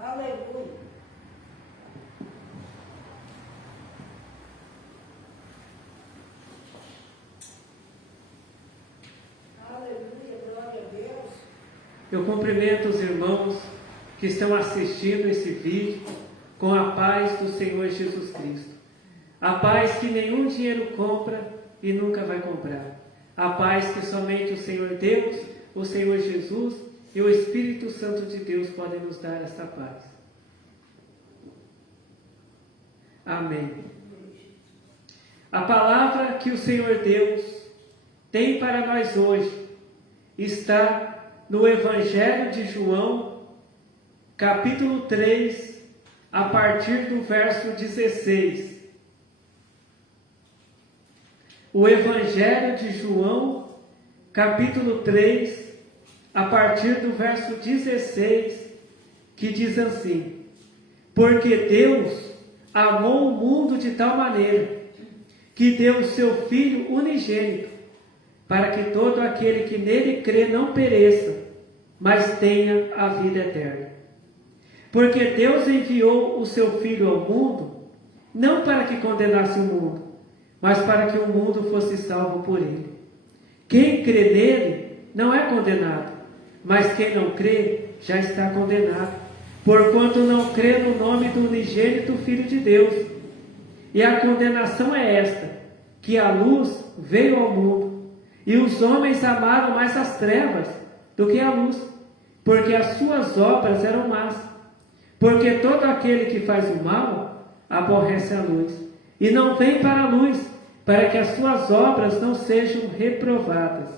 Aleluia. Aleluia, glória a Deus. Eu cumprimento os irmãos que estão assistindo esse vídeo com a paz do Senhor Jesus Cristo. A paz que nenhum dinheiro compra e nunca vai comprar. A paz que somente o Senhor Deus, o Senhor Jesus e o Espírito Santo de Deus podem nos dar esta paz. Amém. A palavra que o Senhor Deus tem para nós hoje está no Evangelho de João, capítulo 3, a partir do verso 16. O Evangelho de João, capítulo 3, a partir do verso 16, que diz assim: Porque Deus amou o mundo de tal maneira, que deu o seu Filho unigênito, para que todo aquele que nele crê não pereça, mas tenha a vida eterna. Porque Deus enviou o seu Filho ao mundo, não para que condenasse o mundo, mas para que o mundo fosse salvo por ele. Quem crê nele não é condenado, mas quem não crê já está condenado, porquanto não crê no nome do unigênito Filho de Deus. E a condenação é esta, que a luz veio ao mundo, e os homens amaram mais as trevas do que a luz, porque as suas obras eram más. Porque todo aquele que faz o mal aborrece a luz, e não vem para a luz, para que as suas obras não sejam reprovadas.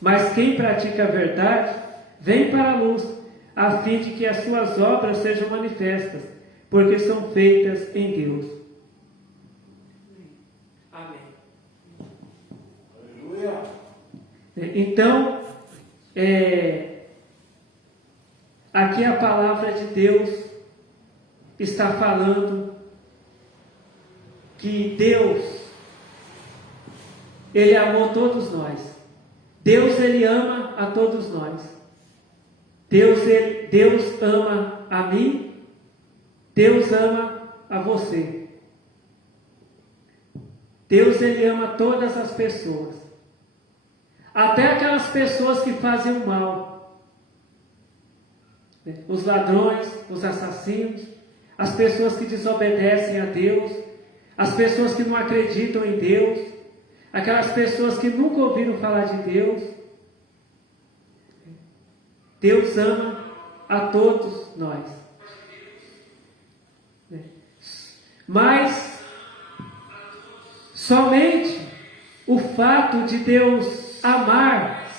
Mas quem pratica a verdade, vem para a luz, a fim de que as suas obras sejam manifestas, porque são feitas em Deus. Amém. Aleluia. Então, aqui a palavra de Deus está falando que Deus, Ele amou todos nós. Deus, Ele ama a todos nós. Deus ama a mim. Deus ama a você. Deus, Ele ama todas as pessoas. Até aquelas pessoas que fazem o mal. Os ladrões, os assassinos, as pessoas que desobedecem a Deus, as pessoas que não acreditam em Deus, aquelas pessoas que nunca ouviram falar de Deus. Deus ama a todos nós. Mas somente o fato de Deus amar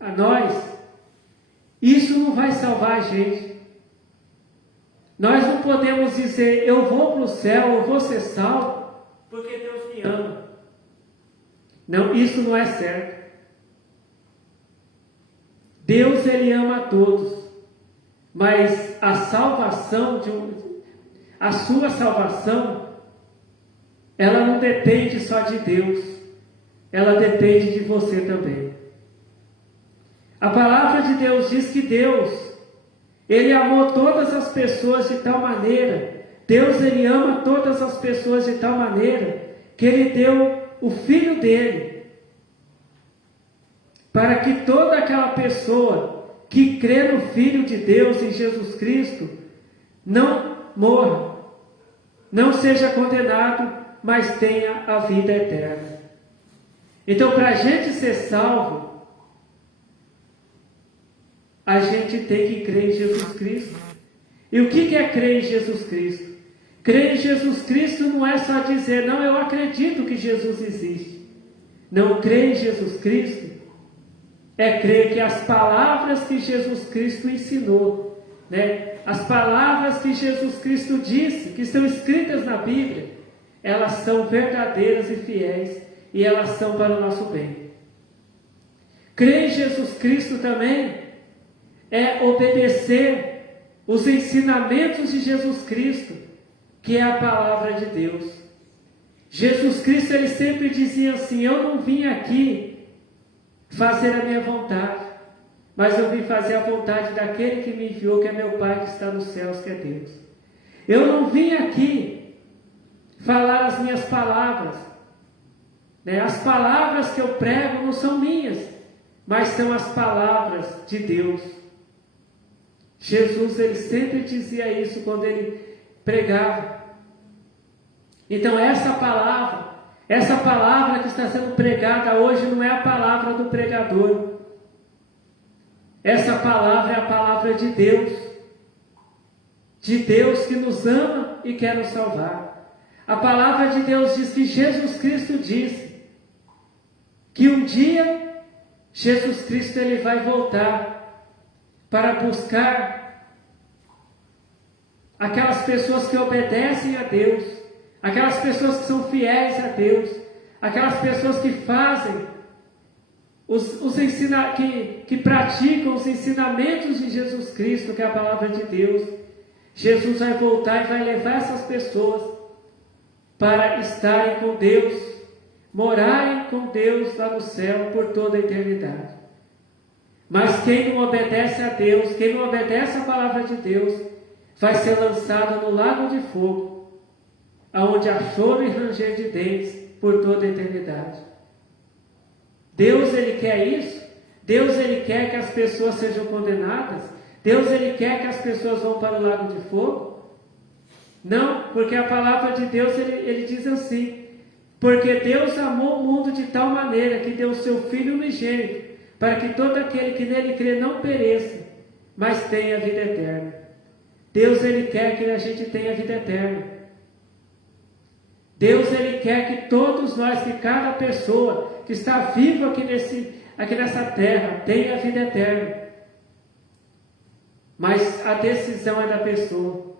a nós, isso não vai salvar a gente. Nós não podemos dizer, eu vou para o céu, eu vou ser salvo, porque Deus me ama. Não, isso não é certo. Deus, Ele ama a todos, mas a salvação, a sua salvação, ela não depende só de Deus, ela depende de você também. A palavra de Deus diz que Deus, Ele amou todas as pessoas de tal maneira, Deus, Ele ama todas as pessoas de tal maneira, que Ele deu o Filho dele, para que toda aquela pessoa que crê no Filho de Deus, em Jesus Cristo, não morra, não seja condenado, mas tenha a vida eterna. Então, para a gente ser salvo, a gente tem que crer em Jesus Cristo. E o que é crer em Jesus Cristo? Crer em Jesus Cristo não é só dizer, não, eu acredito que Jesus existe. Não, crer em Jesus Cristo é crer que as palavras que Jesus Cristo ensinou, as palavras que Jesus Cristo disse, que estão escritas na Bíblia, elas são verdadeiras e fiéis, e elas são para o nosso bem. Crer em Jesus Cristo também é obedecer os ensinamentos de Jesus Cristo, que é a palavra de Deus. Jesus Cristo, Ele sempre dizia assim, eu não vim aqui fazer a minha vontade, mas eu vim fazer a vontade daquele que me enviou, que é meu Pai que está nos céus, que é Deus. Eu não vim aqui falar as minhas palavras, né? As palavras que eu prego não são minhas, mas são as palavras de Deus. Jesus, ele sempre dizia isso quando ele pregava. Então essa palavra que está sendo pregada hoje não é a palavra do pregador. Essa palavra é a palavra de Deus que nos ama e quer nos salvar. A palavra de Deus diz que Jesus Cristo disse que um dia Jesus Cristo ele vai voltar para buscar aquelas pessoas que obedecem a Deus, aquelas pessoas que são fiéis a Deus, aquelas pessoas que fazem que praticam os ensinamentos de Jesus Cristo, que é a palavra de Deus. Jesus vai voltar e vai levar essas pessoas para estarem com Deus, morarem com Deus lá no céu por toda a eternidade. Mas quem não obedece a Deus, quem não obedece a palavra de Deus, vai ser lançado no lago de fogo, aonde há choro e ranger de dentes por toda a eternidade. Deus, ele quer isso? Deus, ele quer que as pessoas sejam condenadas? Deus, ele quer que as pessoas vão para o lago de fogo? Não, porque a palavra de Deus, ele diz assim: porque Deus amou o mundo de tal maneira que deu o seu Filho unigênito, para que todo aquele que nele crê não pereça, mas tenha a vida eterna. Deus, ele quer que a gente tenha a vida eterna. Deus, ele quer que todos nós, que cada pessoa que está viva aqui nessa terra, tenha a vida eterna. Mas a decisão é da pessoa.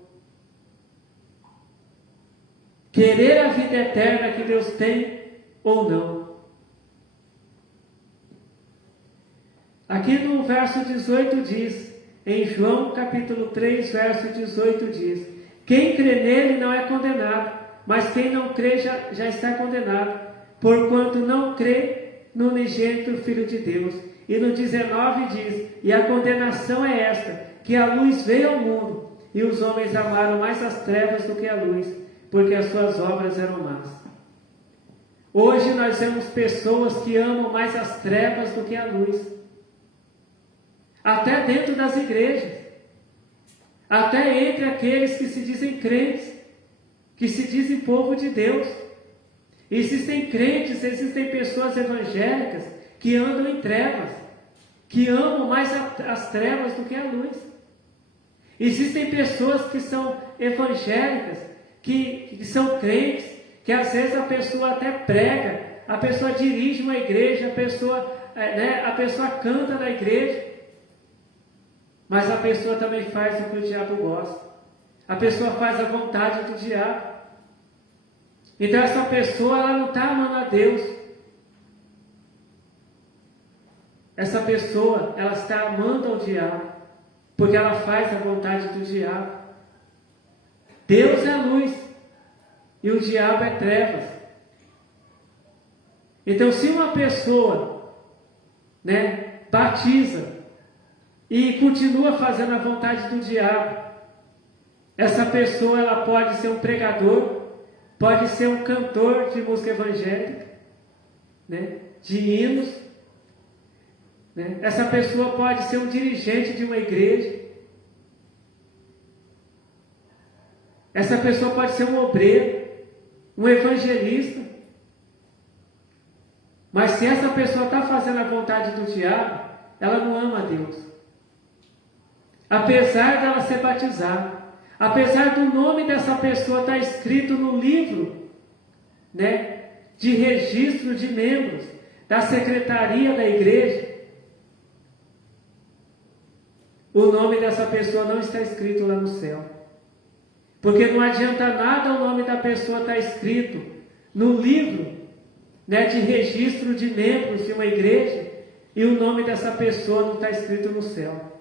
Querer a vida eterna que Deus tem ou não. Aqui no verso 18 diz, em João capítulo 3, verso 18 diz: quem crê nele não é condenado, mas quem não crê já está condenado, porquanto não crê no unigênito Filho de Deus. E no 19 diz: e a condenação é esta, que a luz veio ao mundo, e os homens amaram mais as trevas do que a luz, porque as suas obras eram más. Hoje nós vemos pessoas que amam mais as trevas do que a luz. Até dentro das igrejas. Até entre aqueles que se dizem crentes, que se dizem povo de Deus. Existem crentes, existem pessoas evangélicas que andam em trevas, que amam mais as trevas do que a luz. Existem pessoas que são evangélicas, que são crentes, que às vezes a pessoa até prega, a pessoa dirige uma igreja, a pessoa canta na igreja, mas a pessoa também faz o que o diabo gosta. A pessoa faz a vontade do diabo. Então essa pessoa, ela não está amando a Deus. Essa pessoa, ela está amando ao diabo, porque ela faz a vontade do diabo. Deus é luz e o diabo é trevas. Então, se uma pessoa, batiza e continua fazendo a vontade do diabo, essa pessoa, ela pode ser um pregador, pode ser um cantor de música evangélica, de hinos. Essa pessoa pode ser um dirigente de uma igreja. Essa pessoa pode ser um obreiro, um evangelista. Mas se essa pessoa está fazendo a vontade do diabo, ela não ama a Deus. Apesar dela ser batizada, apesar do nome dessa pessoa estar escrito no livro, de registro de membros da secretaria da igreja, o nome dessa pessoa não está escrito lá no céu. Porque não adianta nada o nome da pessoa estar escrito no livro, de registro de membros de uma igreja, e o nome dessa pessoa não está escrito no céu.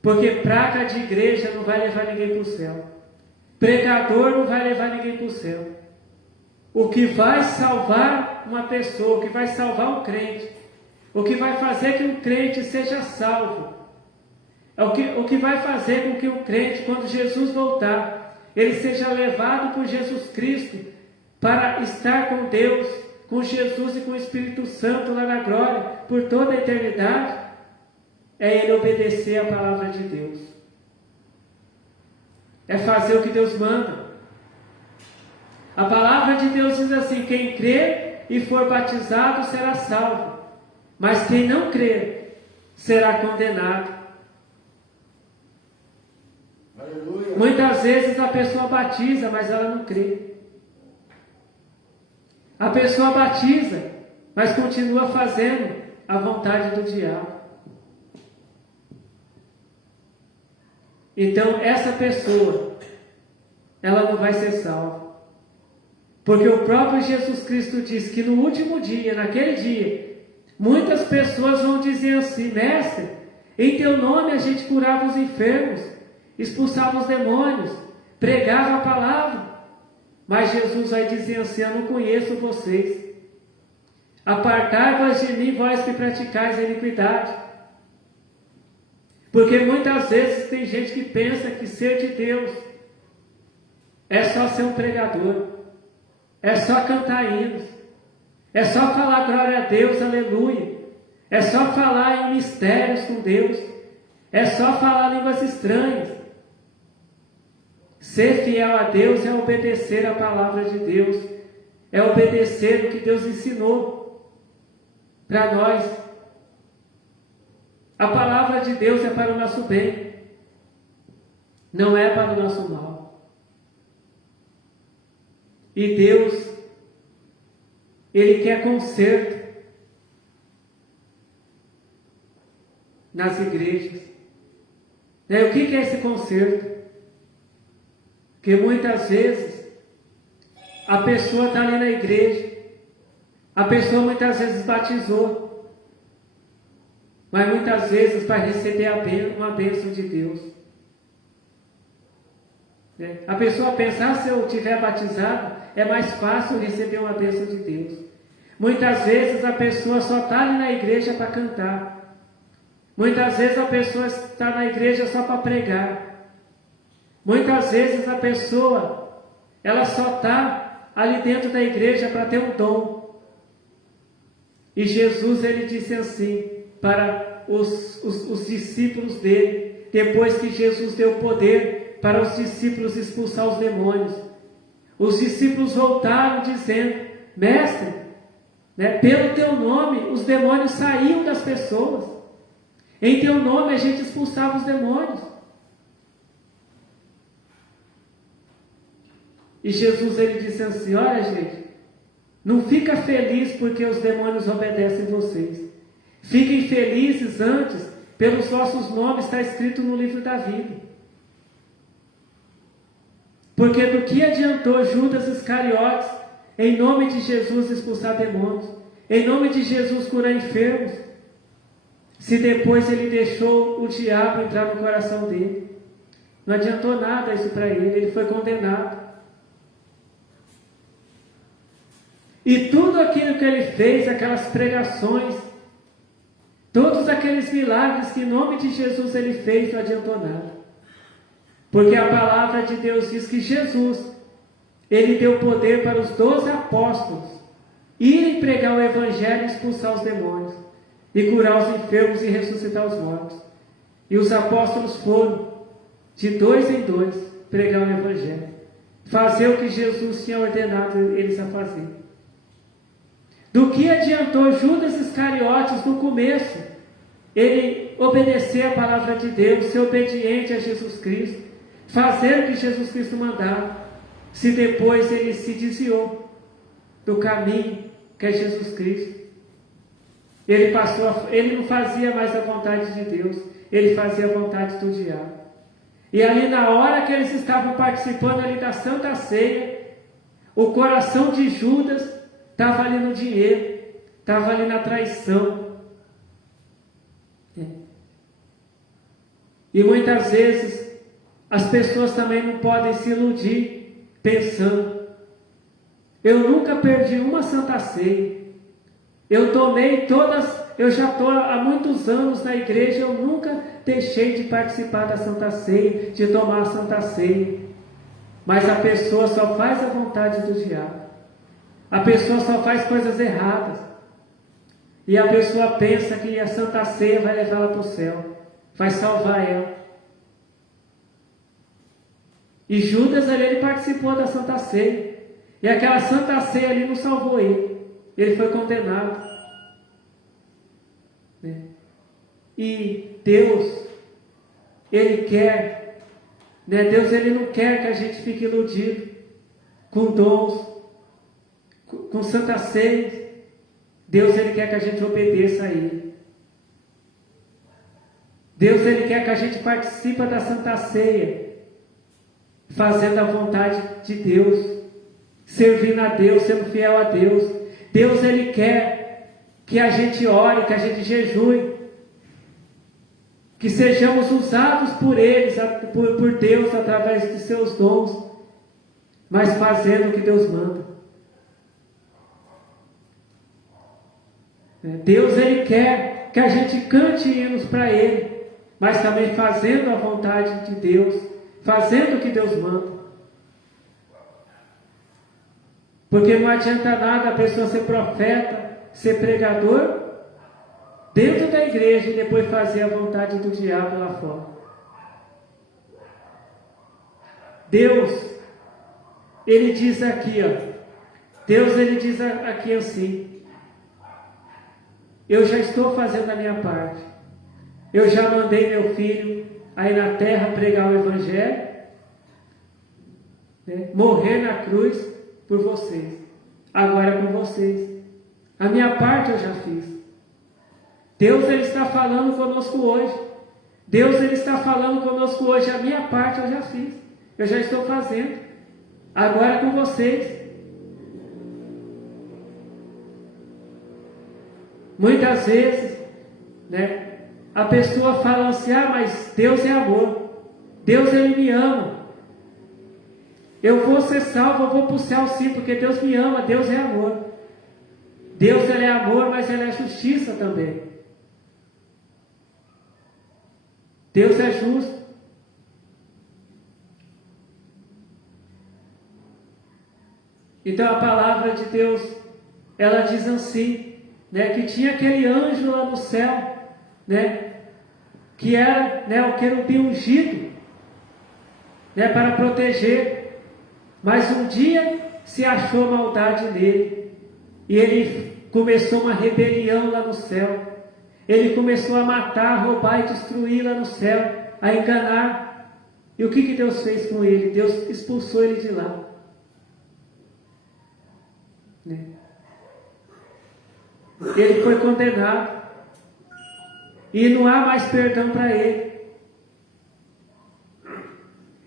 Porque placa de igreja não vai levar ninguém para o céu. Pregador não vai levar ninguém para o céu. O que vai salvar uma pessoa, o que vai salvar um crente, o que vai fazer que um crente seja salvo, o que vai fazer com que um crente, quando Jesus voltar, ele seja levado por Jesus Cristo para estar com Deus, com Jesus e com o Espírito Santo lá na glória, por toda a eternidade, é ele obedecer a palavra de Deus. É fazer o que Deus manda. A palavra de Deus diz assim: quem crer e for batizado será salvo, mas quem não crer será condenado. Aleluia. Muitas vezes a pessoa batiza, mas ela não crê. A pessoa batiza, mas continua fazendo a vontade do diabo. Então essa pessoa, ela não vai ser salva. Porque o próprio Jesus Cristo diz que no último dia, naquele dia, muitas pessoas vão dizer assim: mestre, em teu nome a gente curava os enfermos, expulsava os demônios, pregava a palavra. Mas Jesus vai dizer assim: eu não conheço vocês. Apartai-vos de mim, vós que praticais a iniquidade. Porque muitas vezes tem gente que pensa que ser de Deus é só ser um pregador, é só cantar hinos, é só falar glória a Deus, aleluia, é só falar em mistérios com Deus, é só falar línguas estranhas. Ser fiel a Deus é obedecer a palavra de Deus, é obedecer o que Deus ensinou para nós. A palavra de Deus é para o nosso bem, não é para o nosso mal. E Deus, Ele quer conserto nas igrejas. O que é esse conserto? Porque muitas vezes a pessoa está ali na igreja, a pessoa muitas vezes batizou, mas muitas vezes vai receber uma bênção de Deus. A pessoa pensa: se eu tiver batizado, é mais fácil receber uma bênção de Deus. Muitas vezes a pessoa só está ali na igreja para cantar. Muitas vezes a pessoa está na igreja só para pregar. Muitas vezes a pessoa, ela só está ali dentro da igreja para ter um dom. E Jesus, ele disse assim para os discípulos dele, depois que Jesus deu poder para os discípulos expulsar os demônios. Os discípulos voltaram dizendo: mestre, pelo teu nome os demônios saíam das pessoas. Em teu nome a gente expulsava os demônios. E Jesus, ele disse assim: olha, gente, não fica feliz porque os demônios obedecem vocês. Fiquem felizes antes pelos vossos nomes, está escrito no livro da vida. Porque do que adiantou Judas Iscariotes, em nome de Jesus, expulsar demônios, em nome de Jesus curar enfermos, se depois ele deixou o diabo entrar no coração dele? Não adiantou nada isso para ele foi condenado. E tudo aquilo que ele fez, aquelas pregações, todos aqueles milagres que em nome de Jesus ele fez, não adiantou nada. Porque a palavra de Deus diz que Jesus, ele deu poder para os 12 apóstolos irem pregar o evangelho, expulsar os demônios, e curar os enfermos e ressuscitar os mortos. E os apóstolos foram, de 2 em 2, pregar o evangelho, fazer o que Jesus tinha ordenado eles a fazer. Do que adiantou Judas Iscariotes no começo, ele obedecer a palavra de Deus, ser obediente a Jesus Cristo, fazer o que Jesus Cristo mandava, se depois ele se desviou do caminho que é Jesus Cristo? Ele não fazia mais a vontade de Deus, ele fazia a vontade do diabo. E ali na hora que eles estavam participando ali da Santa Ceia, o coração de Judas estava ali no dinheiro, estava ali na traição. E muitas vezes as pessoas também não podem se iludir pensando: eu nunca perdi uma Santa Ceia, eu tomei todas eu já estou há muitos anos na igreja, eu nunca deixei de participar da Santa Ceia, de tomar a Santa Ceia. Mas a pessoa só faz a vontade do diabo. A pessoa só faz coisas erradas. E a pessoa pensa que a Santa Ceia vai levá-la para o céu, vai salvar ela. E Judas ali, ele participou da Santa Ceia. E aquela Santa Ceia ali não salvou ele. Ele foi condenado. Né? E Deus, Ele quer, né? Deus, Ele não quer que a gente fique iludido com dons, com Santa Ceia. Deus, Ele quer que a gente obedeça a Ele. Deus, Ele quer que a gente participe da Santa Ceia, fazendo a vontade de Deus, servindo a Deus, sendo fiel a Deus. Deus, Ele quer que a gente ore, que a gente jejue, que sejamos usados por Deus, através de seus dons, mas fazendo o que Deus manda. Deus, Ele quer que a gente cante hinos para Ele, mas também fazendo a vontade de Deus, fazendo o que Deus manda. Porque não adianta nada a pessoa ser profeta, ser pregador dentro da igreja e depois fazer a vontade do diabo lá fora. Deus, Ele diz aqui, Deus, Ele diz aqui assim: eu já estou fazendo a minha parte. Eu já mandei meu filho aí na terra pregar o Evangelho, né? Morrer na cruz por vocês. Agora é com vocês. A minha parte eu já fiz. Deus, Ele está falando conosco hoje. Deus, Ele está falando conosco hoje. A minha parte eu já fiz. Eu já estou fazendo. Agora é com vocês. Muitas vezes, né, a pessoa fala assim: mas Deus é amor. Deus, Ele me ama. Eu vou ser salvo, eu vou para o céu sim, porque Deus me ama, Deus é amor. Deus, Ele é amor, mas Ele é justiça também. Deus é justo. Então a palavra de Deus, ela diz assim, né, que tinha aquele anjo lá no céu, né, que era, né, o querubim ungido, né, para proteger. Mas um dia se achou maldade nele, e ele começou uma rebelião lá no céu. Ele começou a matar, roubar e destruir lá no céu, a enganar. E o que Deus fez com ele? Deus expulsou ele de lá. Ele foi condenado, e não há mais perdão para ele.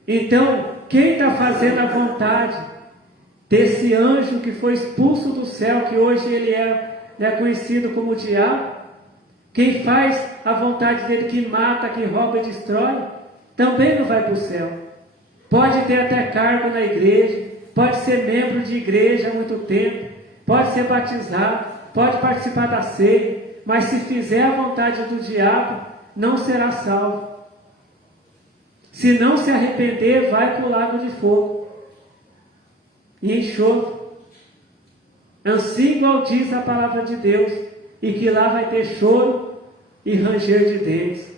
Então, quem está fazendo a vontade desse anjo que foi expulso do céu, que hoje ele é, né, conhecido como o diabo, quem faz a vontade dele, que mata, que rouba e destrói, também não vai para o céu. Pode ter até cargo na igreja, pode ser membro de igreja há muito tempo, pode ser batizado, pode participar da ceia, mas se fizer a vontade do diabo, não será salvo. Se não se arrepender, vai para o lago de fogo e enxofre. Assim igual diz a palavra de Deus, e que lá vai ter choro e ranger de dentes.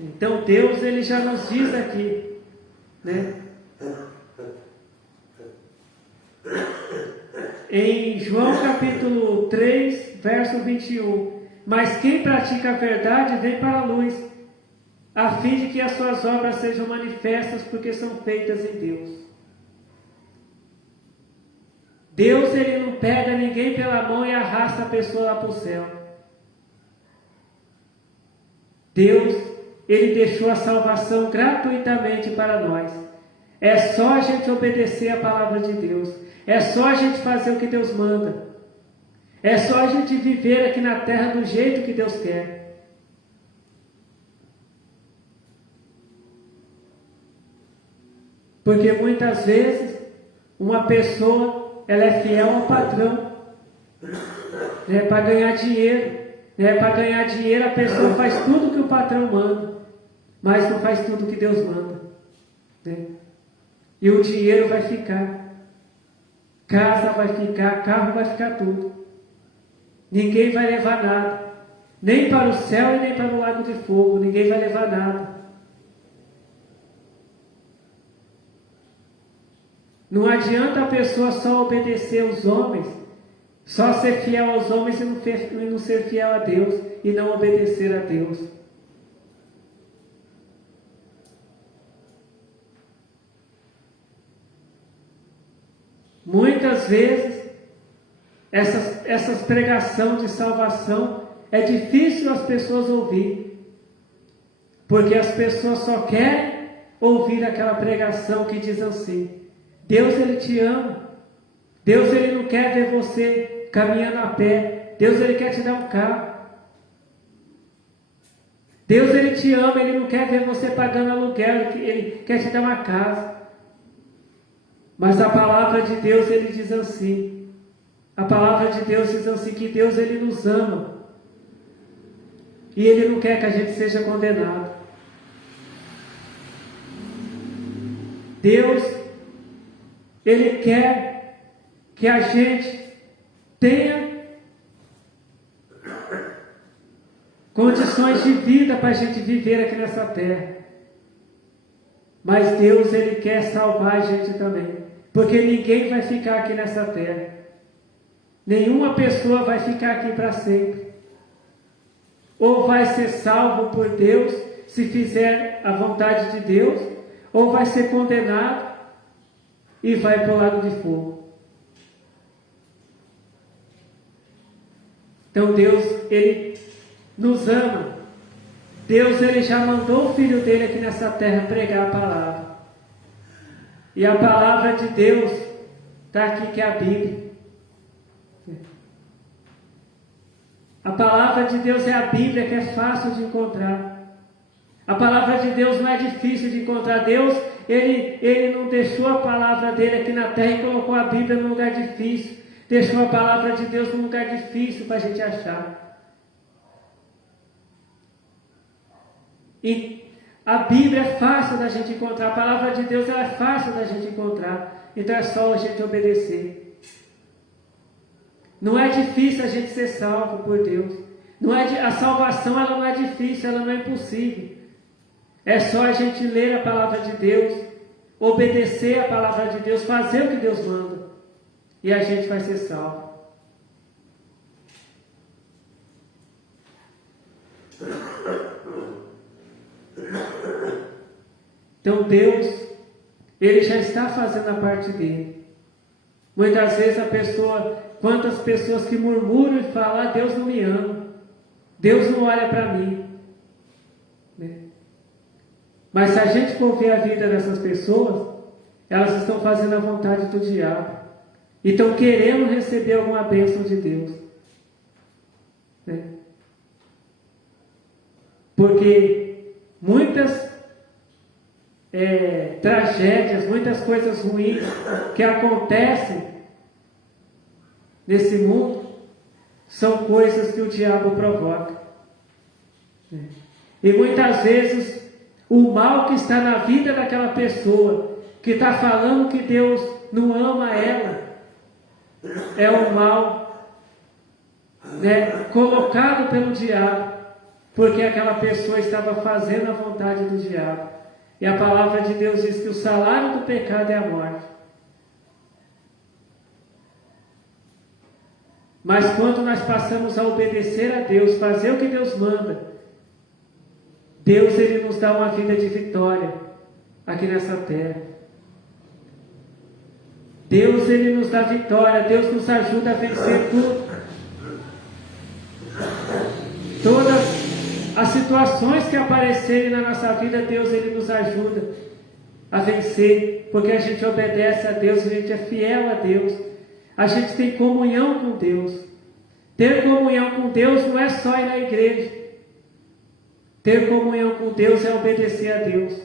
Então Deus, Ele já nos diz aqui, né? Em João capítulo 3, verso 21, mas quem pratica a verdade vem para a luz, a fim de que as suas obras sejam manifestas, porque são feitas em Deus. Deus, Ele não pega ninguém pela mão e arrasta a pessoa lá para o céu. Deus, Ele deixou a salvação gratuitamente para nós. É só a gente obedecer a palavra de Deus. É só a gente fazer o que Deus manda. É só a gente viver aqui na terra do jeito que Deus quer. Porque muitas vezes uma pessoa, ela é fiel ao patrão, Para ganhar dinheiro. Para ganhar dinheiro a pessoa faz tudo que o patrão manda, mas não faz tudo que Deus manda. E o dinheiro vai ficar, casa vai ficar, carro vai ficar tudo. Ninguém vai levar nada, nem para o céu e nem para o lago de fogo, ninguém vai levar nada. Não adianta a pessoa só obedecer aos homens, só ser fiel aos homens e não ser fiel a Deus e não obedecer a Deus. Muitas vezes, essas pregações de salvação é difícil as pessoas ouvir, porque as pessoas só querem ouvir aquela pregação que diz assim: Deus, Ele te ama. Deus, Ele não quer ver você caminhando a pé. Deus, Ele quer te dar um carro. Deus, Ele te ama, Ele não quer ver você pagando aluguel, Ele quer te dar uma casa. Mas a palavra de Deus, Ele diz assim, a palavra de Deus diz assim, que Deus, Ele nos ama. E Ele não quer que a gente seja condenado. Deus, Ele quer que a gente tenha condições de vida para a gente viver aqui nessa terra. Mas Deus, Ele quer salvar a gente também. Porque ninguém vai ficar aqui nessa terra. Nenhuma pessoa vai ficar aqui para sempre. Ou vai ser salvo por Deus, se fizer a vontade de Deus, ou vai ser condenado e vai para o lago de fogo. Então Deus, Ele nos ama. Deus, Ele já mandou o Filho dele aqui nessa terra pregar a palavra. E a palavra de Deus está aqui, que é a Bíblia. A palavra de Deus é a Bíblia, que é fácil de encontrar. A palavra de Deus não é difícil de encontrar. Deus, Ele não deixou a palavra dele aqui na terra e colocou a Bíblia num lugar difícil. Deixou a palavra de Deus num lugar difícil para a gente achar. E a Bíblia é fácil da gente encontrar. A palavra de Deus ela é fácil da gente encontrar. Então é só a gente obedecer. Não é difícil a gente ser salvo por Deus. A salvação ela não é difícil, ela não é impossível. É só a gente ler a palavra de Deus, obedecer a palavra de Deus, fazer o que Deus manda. E a gente vai ser salvo. Então Deus, Ele já está fazendo a parte dele. Muitas vezes quantas pessoas que murmuram e falam, Deus não me ama, Deus não olha para mim. Mas se a gente for ver a vida dessas pessoas, elas estão fazendo a vontade do diabo. E estão querendo receber alguma bênção de Deus. Porque muitas tragédias, muitas coisas ruins que acontecem nesse mundo são coisas que o diabo provoca. E muitas vezes o mal que está na vida daquela pessoa que está falando que Deus não ama ela é um mal colocado pelo diabo, porque aquela pessoa estava fazendo a vontade do diabo. E a palavra de Deus diz que o salário do pecado é a morte. Mas quando nós passamos a obedecer a Deus, fazer o que Deus manda, Deus, Ele nos dá uma vida de vitória aqui nessa terra. Deus, Ele nos dá vitória, Deus nos ajuda a vencer tudo. Todas as situações que aparecerem na nossa vida, Deus, Ele nos ajuda a vencer, porque a gente obedece a Deus, a gente é fiel a Deus, a gente tem comunhão com Deus. Ter comunhão com Deus não é só ir na igreja. Ter comunhão com Deus é obedecer a Deus.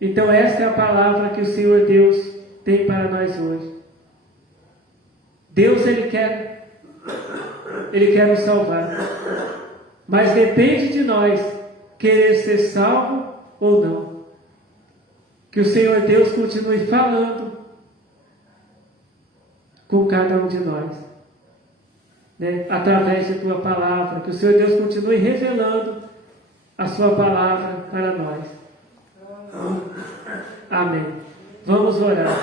Então esta é a palavra que o Senhor Deus tem para nós hoje. Deus, Ele quer nos salvar. Mas depende de nós querer ser salvo ou não. Que o Senhor Deus continue falando com cada um de nós, né? Através de Tua palavra. Que o Senhor Deus continue revelando a Sua palavra para nós. Amém. Vamos orar.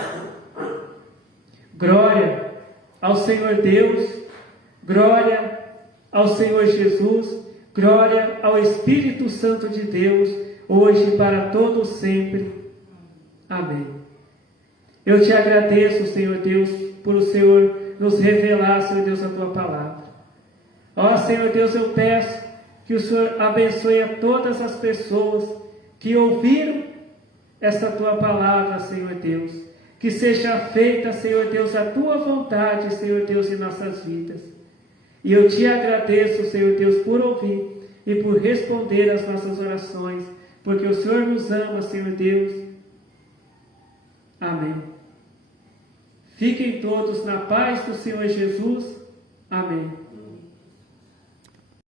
Glória ao Senhor Deus, glória ao Senhor Jesus, glória ao Espírito Santo de Deus, hoje e para todos sempre. Amém. Eu te agradeço, Senhor Deus, por o Senhor nos revelar, Senhor Deus, a Tua palavra. Ó Senhor Deus, eu peço que o Senhor abençoe a todas as pessoas que ouviram esta Tua palavra, Senhor Deus. Que seja feita, Senhor Deus, a Tua vontade, Senhor Deus, em nossas vidas. E eu te agradeço, Senhor Deus, por ouvir e por responder às nossas orações, porque o Senhor nos ama, Senhor Deus. Amém. Fiquem todos na paz do Senhor Jesus. Amém.